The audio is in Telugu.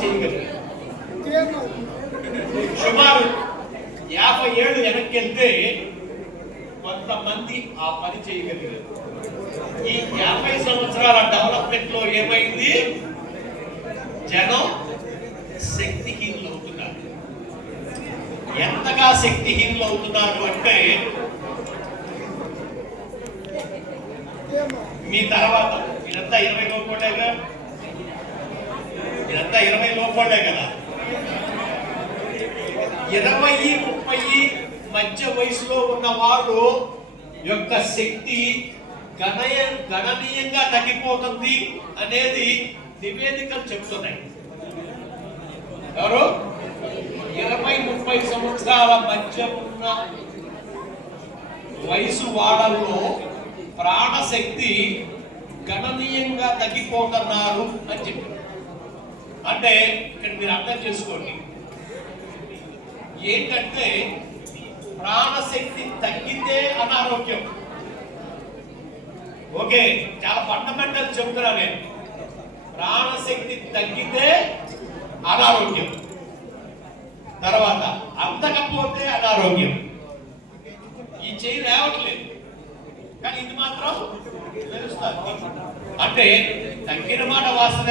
చేయగలిగారు. సుమారు 50 ఏళ్ళు వెనక్కి వెళ్తే కొంతమంది ఆ పని చేయగలిగారు. ఈ 50 సంవత్సరాల డెవలప్మెంట్ లో ఏమైంది? జనం శక్తిహీనులు అవుతున్నారు. ఎంతగా శక్తిహీనులు అవుతున్నారు అంటే మీ తర్వాత మీరంతా 20 లోపలేగా, మీరంతా 20 లోపలే కదా. 20-30 మధ్య వయసులో ఉన్న వాళ్ళు యొక్క శక్తి గణనీయంగా తగ్గిపోతుంది అనేది నివేదికలు చెప్తున్నాయి. ఎవరు 20-30 సంవత్సరాల మధ్య ఉన్న వయసు వాళ్ళలో ప్రాణశక్తి గణనీయంగా తగ్గిపోతున్నారు అని చెప్పి. అంటే ఇక్కడ మీరు అర్థం చేసుకోండి, ఏంటంటే ప్రాణశక్తి తగ్గితే అనారోగ్యం. ఓకే, చాలా ఫండమెంటల్ చెబుతున్నా నేను. ప్రాణశక్తి తగ్గితే అనారోగ్యం, తర్వాత అంతకపోతే అనారోగ్యం. ఈ చేయి లేవట్లేదు కానీ ఇది మాత్రం తెలుస్తుంది. అంటే తగ్గిన మాట వాసన